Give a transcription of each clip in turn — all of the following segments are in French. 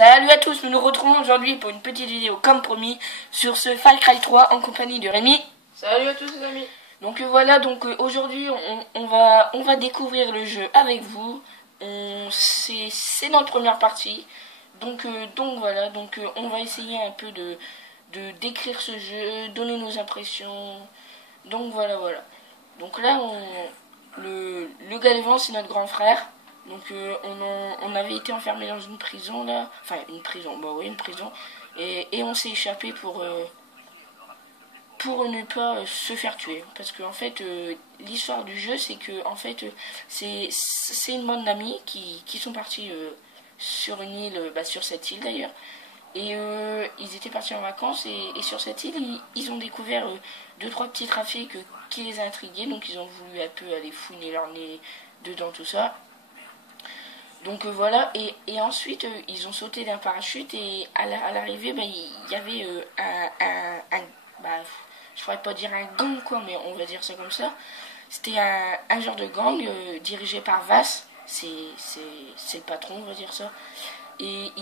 Salut à tous, nous nous retrouvons aujourd'hui pour une petite vidéo comme promis sur ce Far Cry 3 en compagnie de Rémi. Salut à tous les amis. Donc voilà, aujourd'hui on va découvrir le jeu avec vous. C'est notre première partie. Donc voilà, on va essayer un peu de décrire ce jeu, donner nos impressions. Donc voilà. Donc là le Galvan c'est notre grand frère. Donc on avait été enfermé dans une prison là, enfin une prison, bah oui une prison, et on s'est échappé pour ne pas se faire tuer, parce que en fait l'histoire du jeu c'est que en fait c'est une bande d'amis qui sont partis sur une île, sur cette île d'ailleurs, et ils étaient partis en vacances et sur cette île ils ont découvert deux trois petits trafics qui les a intrigués, donc ils ont voulu un peu aller fouiner leur nez dedans tout ça. Donc voilà, et ensuite ils ont sauté d'un parachute et à l'arrivée il y avait je pourrais pas dire un gang quoi, mais on va dire ça comme ça. C'était un genre de gang dirigé par Vass, c'est le patron, on va dire ça. Et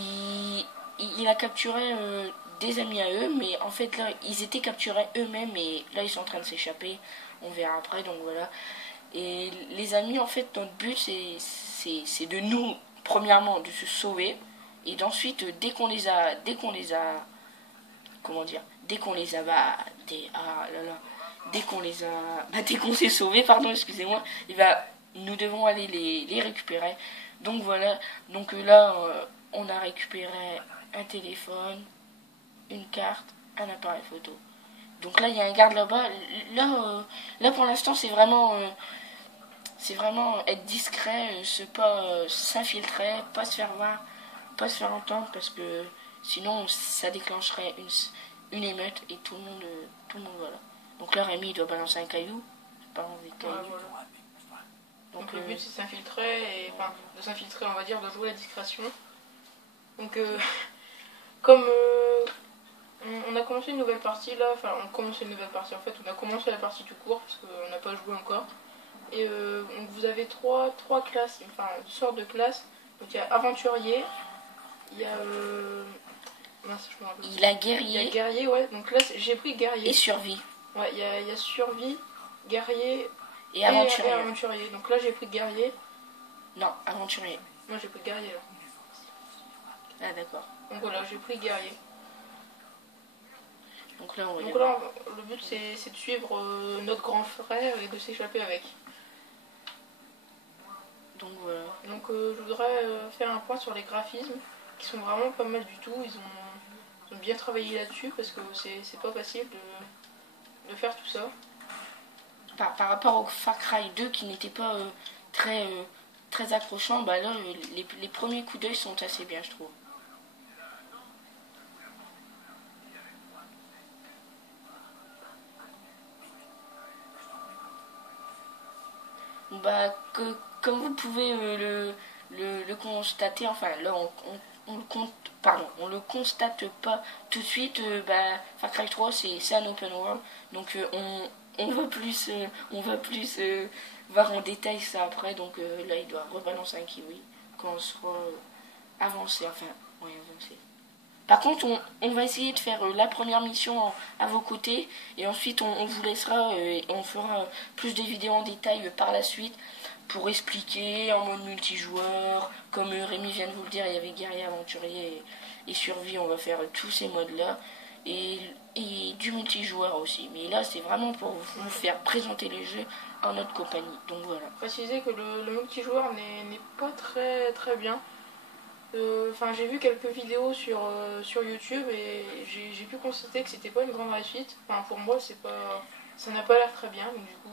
il a capturé des amis à eux, mais en fait là ils étaient capturés eux-mêmes et là ils sont en train de s'échapper, on verra après, donc voilà. Et les amis, en fait, notre but, c'est de nous, premièrement, de se sauver. Et d'ensuite, dès qu'on les a, comment dire, dès qu'on les a, dès qu'on s'est sauvés, pardon, excusez-moi, et nous devons aller les récupérer. Donc voilà, donc là, on a récupéré un téléphone, une carte, un appareil photo. Donc là, il y a un garde là-bas. Là pour l'instant, c'est vraiment être discret, pas s'infiltrer, pas se faire voir, pas se faire entendre, parce que sinon ça déclencherait une émeute et tout le monde voilà. Donc là Rémi il doit balancer un caillou, j'ai pas envie de caillou. Ouais, voilà. Donc le but c'est de s'infiltrer, et enfin de s'infiltrer, on va dire, de jouer la discrétion. Donc comme on a commencé une nouvelle partie là, enfin on commence une nouvelle partie en fait, on a commencé la partie tout court parce qu'on n'a pas joué encore. Et donc vous avez trois classes, enfin une sorte de classe. Donc il y a aventurier, il y a il a guerrier. Il y a guerrier, ouais. Donc là j'ai pris guerrier. Et survie. Ouais, il y a survie, guerrier et aventurier. Et aventurier. Donc là j'ai pris guerrier. Non, aventurier. Moi j'ai pris guerrier là. Ah d'accord. Donc voilà, j'ai pris guerrier. Donc là le but c'est de suivre notre grand frère et de s'échapper avec. Donc voilà. Donc je voudrais faire un point sur les graphismes qui sont vraiment pas mal du tout. Ils ont bien travaillé là-dessus parce que c'est pas facile de faire tout ça. Par rapport au Far Cry 2 qui n'était pas très accrochant, là les premiers coups d'œil sont assez bien, je trouve. Comme vous pouvez le constater, enfin là on le constate pas tout de suite, Far Cry 3 c'est un open world, donc on va plus voir en détail ça après, donc là il doit rebalancer un kiwi quand on sera avancé, avancé. Par contre, on va essayer de faire la première mission à vos côtés, et ensuite on vous laissera et on fera plus de vidéos en détail par la suite pour expliquer en mode multijoueur. Comme Rémi vient de vous le dire, il y avait guerrier, aventurier et survie, on va faire tous ces modes là, et du multijoueur aussi. Mais là c'est vraiment pour vous faire présenter les jeux en notre compagnie. Donc voilà. Préciser que le multijoueur n'est pas très bien. Enfin, j'ai vu quelques vidéos sur YouTube et j'ai pu constater que c'était pas une grande réussite. Enfin, pour moi, ça n'a pas l'air très bien, donc du coup.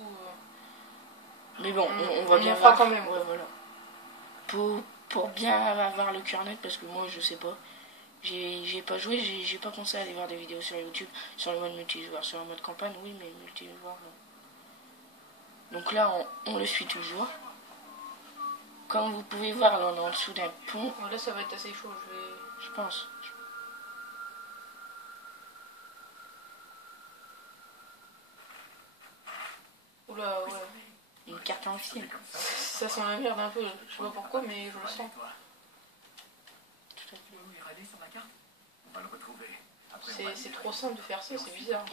Mais bon, on va bien voir quand même. Ouais, voilà. Pour bien avoir le cœur net, parce que moi je sais pas. J'ai pas joué, j'ai pas pensé à aller voir des vidéos sur YouTube sur le mode multijoueur. Sur le mode campagne, oui, mais multijoueur, non. Donc là, on le suit toujours. Comme vous pouvez voir, là on est en dessous d'un pont. Là ça va être assez chaud, je pense. Oula, ouais. Une carte en fil. Ça sent la merde un peu, je sais pas pourquoi, mais je le sens. Tout à fait. C'est trop simple de faire ça, c'est bizarre.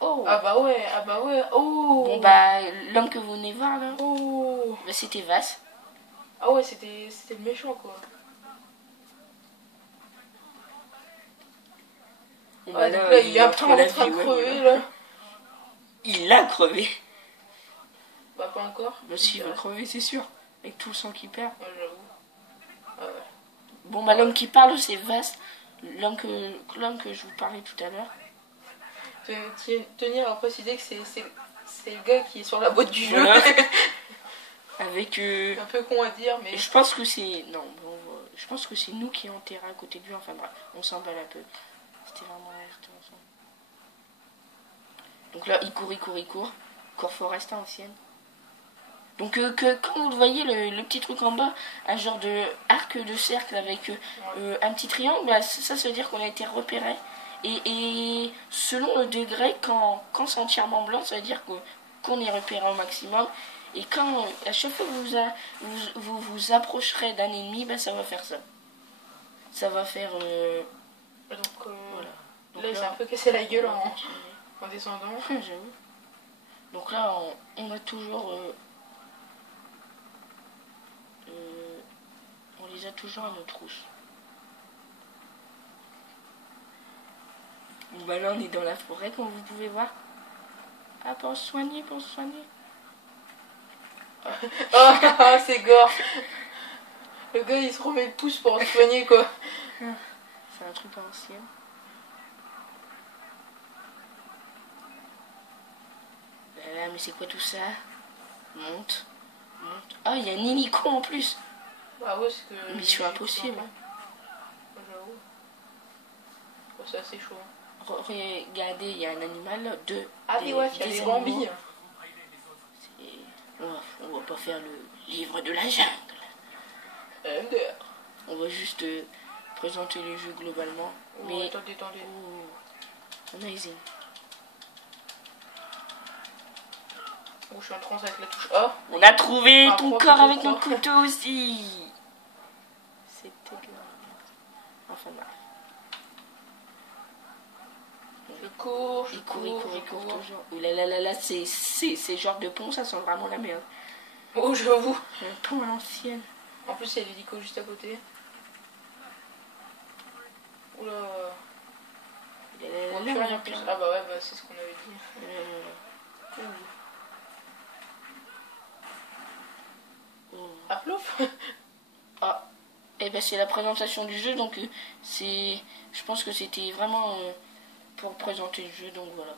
Oh. Ah bah ouais, oh. Bon bah, l'homme que vous venez voir là, Oh. bah, c'était Vass. Ah ouais, c'était le méchant quoi. Bon, Ah, bah, là, il est un peu en la train vie, de ouais, crever voilà. là. Il l'a crevé. Bah pas encore. Bah si, il va crever, c'est sûr. Avec tout le sang qu'il perd. Ouais, j'avoue. Ah ouais. Bon bah, l'homme qui parle, c'est Vass. L'homme que je vous parlais tout à l'heure. Tenir à préciser que c'est le gars qui est sur la boîte du jeu. Voilà. Avec... un peu con à dire, mais... Je pense que c'est... Non, bon, je pense que c'est nous qui avons terrain à côté de lui. Enfin bref, on s'emballe un peu. C'était vraiment intéressant. Donc là, il court. Corps Foresta ancienne. Donc quand vous voyez le petit truc en bas, un genre de arc de cercle avec un petit triangle, bah, ça veut dire qu'on a été repéré. Et selon le degré, quand c'est entièrement blanc, ça veut dire qu'on est repéré au maximum. Et quand à chaque fois que vous vous approcherez d'un ennemi, bah, ça va faire ça. Ça va faire... Donc, voilà. Donc là, il s'est un peu cassé la gueule en descendant. J'avoue. Donc là, on a toujours... on les a toujours à nos trousses. Bon bah là, on est dans la forêt, comme vous pouvez voir. Ah, pour se soigner. Oh, c'est gore. Le gars, il se remet le pouce pour se soigner, quoi. C'est un truc ancien. Là, mais c'est quoi tout ça? Monte. Ah, il y a un hélico en plus. Bah ouais, c'est que... Mission impossible. J'avoue. Oh, c'est assez chaud. Regardez, il y a un animal là, il y a des bambis. On va pas faire le livre de la jungle. On va juste présenter le jeu globalement. Oh, mais attendez. Oh, amazing. Oh, je suis en transe avec la touche A. On a trouvé ton corps avec 3. notre couteau aussi. C'était de la merde. Enfin bref. Je cours toujours. Ouh là, c'est genre de pont, ça sent vraiment la merde. Oh, j'avoue. Un pont à l'ancienne. En plus, il y a l'hélico juste à côté. Oula. Ah bah ouais, c'est ce qu'on avait dit. Ah, plouf. Ah. Et ben c'est la présentation du jeu, donc je pense que c'était vraiment pour présenter le jeu, donc voilà.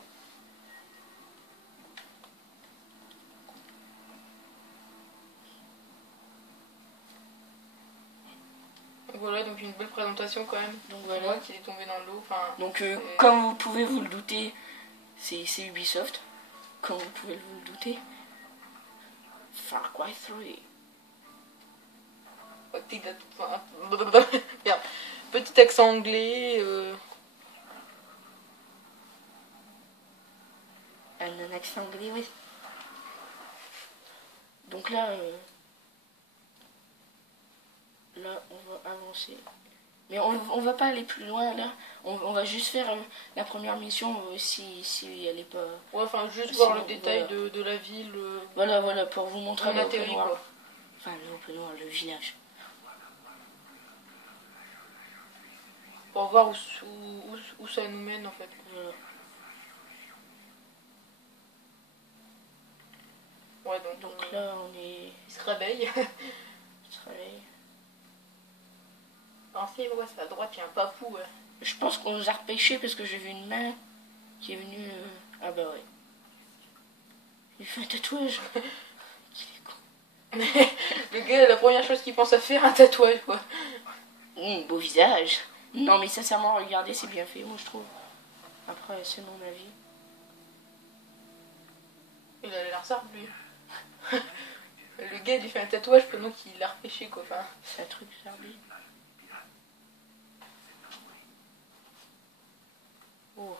Voilà, donc une belle présentation quand même. Donc voilà. Moi qui est tombé dans l'eau. Donc comme vous pouvez vous le douter, c'est Ubisoft. Comme vous pouvez vous le douter. Far Cry 3. Bien. Petit accent anglais. Un accent anglais, oui. Donc là, on va avancer. Mais on va pas aller plus loin là. On va juste faire la première mission si elle est pas... Ouais, enfin juste voir le détail de la ville. Voilà, pour vous montrer l'open world. Enfin, l'open world, le village. Pour voir où ça nous mène en fait. Voilà. Ouais, donc là, on est... Il se réveille. Il se réveille. En fait, ouais, c'est à droite, il y a un papou, ouais. Je pense qu'on nous a repêché parce que j'ai vu une main qui est venue... Ah bah ouais. Il fait un tatouage. Il est con. Le gars, la première chose qu'il pense à faire, un tatouage, quoi. Beau visage. Non mais sincèrement, regardez, c'est bien fait, moi je trouve. Après, c'est mon avis. Il a l'air simple, lui. Le gars, il lui fait un tatouage pendant qu'il l'a repêché, quoi. Enfin... C'est un truc serbi. Oh.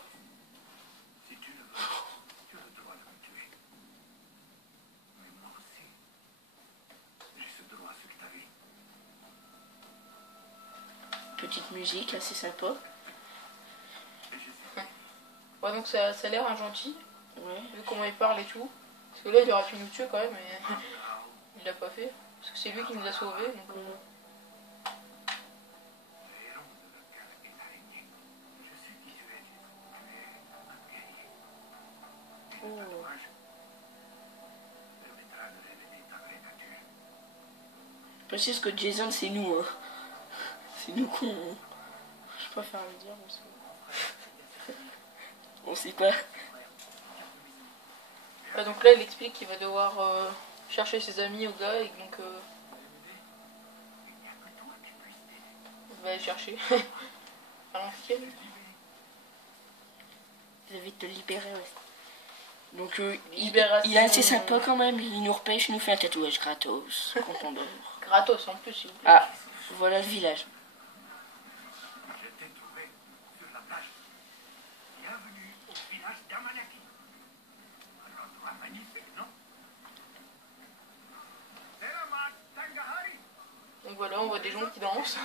petite musique assez sympa. Ouais, donc ça a l'air un gentil, Ouais. vu comment il parle et tout. Parce que là, il aurait pu nous tuer quand même, mais il l'a pas fait. Parce que c'est lui qui nous a sauvés. Donc, Oh. Je précise que Jason c'est nous. Hein. C'est nous qu'on... Je préfère le dire. On sait pas. ah, donc là, il explique qu'il va devoir chercher ses amis au gars et donc il va aller chercher à l'ancienne. Il va vite te libérer, ouais. Donc il est assez sympa quand même, il nous repêche, il nous fait un tatouage gratos, quand on dort. Gratos en plus, s'il vous plaît. Ah, voilà le village. Je t'ai trouvé sur la plage. Bienvenue au village d'Amanaki. Un endroit magnifique, non? Selamat Tangahari. Donc voilà, on voit des gens qui dansent.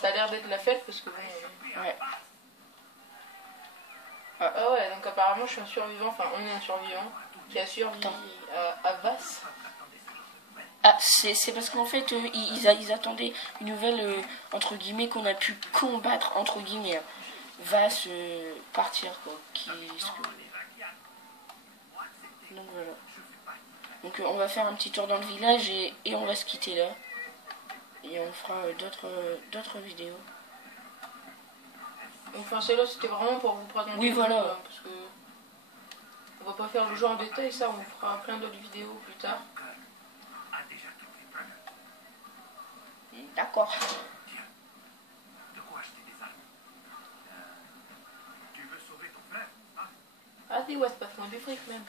Ça a l'air d'être la fête parce que bon... Ouais. Ah ouais, donc apparemment je suis un survivant, enfin on est un survivant qui a survécu à Vas. Ah, c'est parce qu'en fait, ils attendaient une nouvelle, entre guillemets, qu'on a pu combattre, entre guillemets, va se partir, quoi. Donc voilà. Donc on va faire un petit tour dans le village et on va se quitter là. Et on fera d'autres vidéos. Enfin celle-là c'était vraiment pour vous présenter. Oui, voilà. Parce que on va pas faire le jeu en détail, ça on fera plein d'autres vidéos plus tard. D'accord. De quoi acheter des armes? Tu veux sauver ton frère, hein? Ah dis ouais, c'est pas loin du fric même.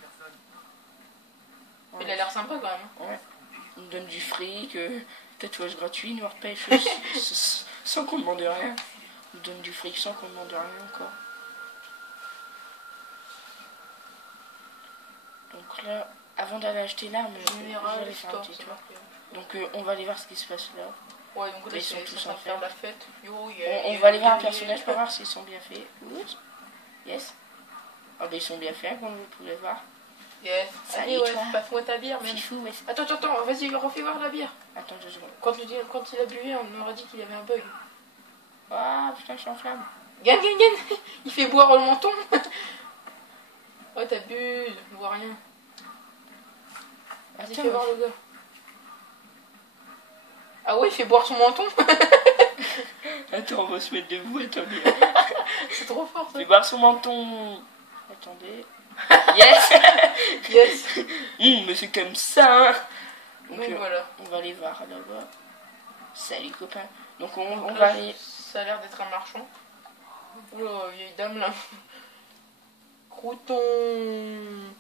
Ouais. Il a l'air sympa quand même. Ouais. Il nous donne du fric, tatouage gratuit, nous repêche sans qu'on demande rien. Il nous donne du fric sans qu'on demande rien encore. Donc là, avant d'aller acheter l'arme, je vais aller faire un petit tour. Donc on va aller voir ce qui se passe là. Ouais, donc là, ils sont tous en faire la fête. On va aller voir un personnage pour voir s'ils sont bien faits. Yes. Ah bah ils sont bien faits, comme vous pouvez voir. Yes. Salut, allez, ouais, toi. passe-moi ta bière même. Fifou, ouais. Attends, vas-y, refais voir la bière. Attends 2 secondes. Quand il a bu, on aurait dit qu'il y avait un bug. Ah putain, je suis en flamme. Gagne. Il fait boire le menton. Oh, t'abuses, je vois rien. Vas-y, fais voir le gars. Ah ouais, il fait boire son menton. Attends, on va se mettre debout, attendez. C'est trop fort ça. Fais boire son menton. Attendez. Yes. Yes. Mais c'est comme ça, hein. Donc voilà. on va aller voir là-bas. Salut copain. Donc on là, va aller... Ça a l'air d'être un marchand. Oula, vieille dame là. Crouton.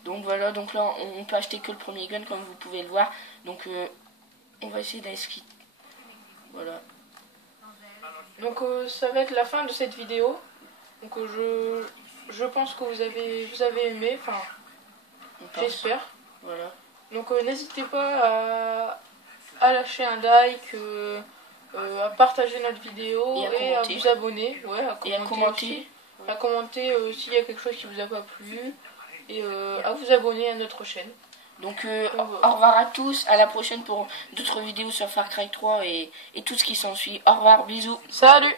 Donc voilà, donc là on peut acheter que le premier gun comme vous pouvez le voir. Donc on va essayer d'aller skier. Voilà. Donc ça va être la fin de cette vidéo. Donc je pense que vous avez aimé, enfin j'espère. Voilà. Donc n'hésitez pas à lâcher un like, à partager notre vidéo et à vous abonner, ouais, à commenter. À commenter s'il y a quelque chose qui vous a pas plu et à vous abonner à notre chaîne. Donc au revoir à tous, à la prochaine pour d'autres vidéos sur Far Cry 3 et tout ce qui s'ensuit. Au revoir, bisous. Salut!